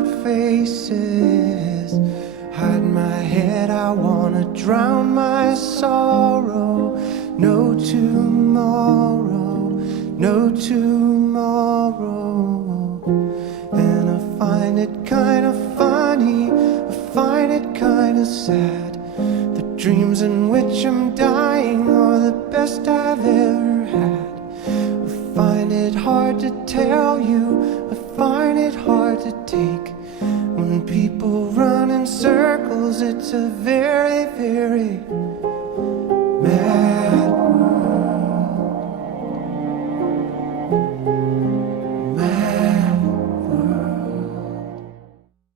out faces. Hide my head, I wanna drown my sorrow. No tomorrow, no tomorrow. And I find it kinda funny, I find it kinda sad. The dreams in which I'm dying are the best I've ever had. I find it hard to tell you, I find it hard to take. When people run in circles, it's a very, very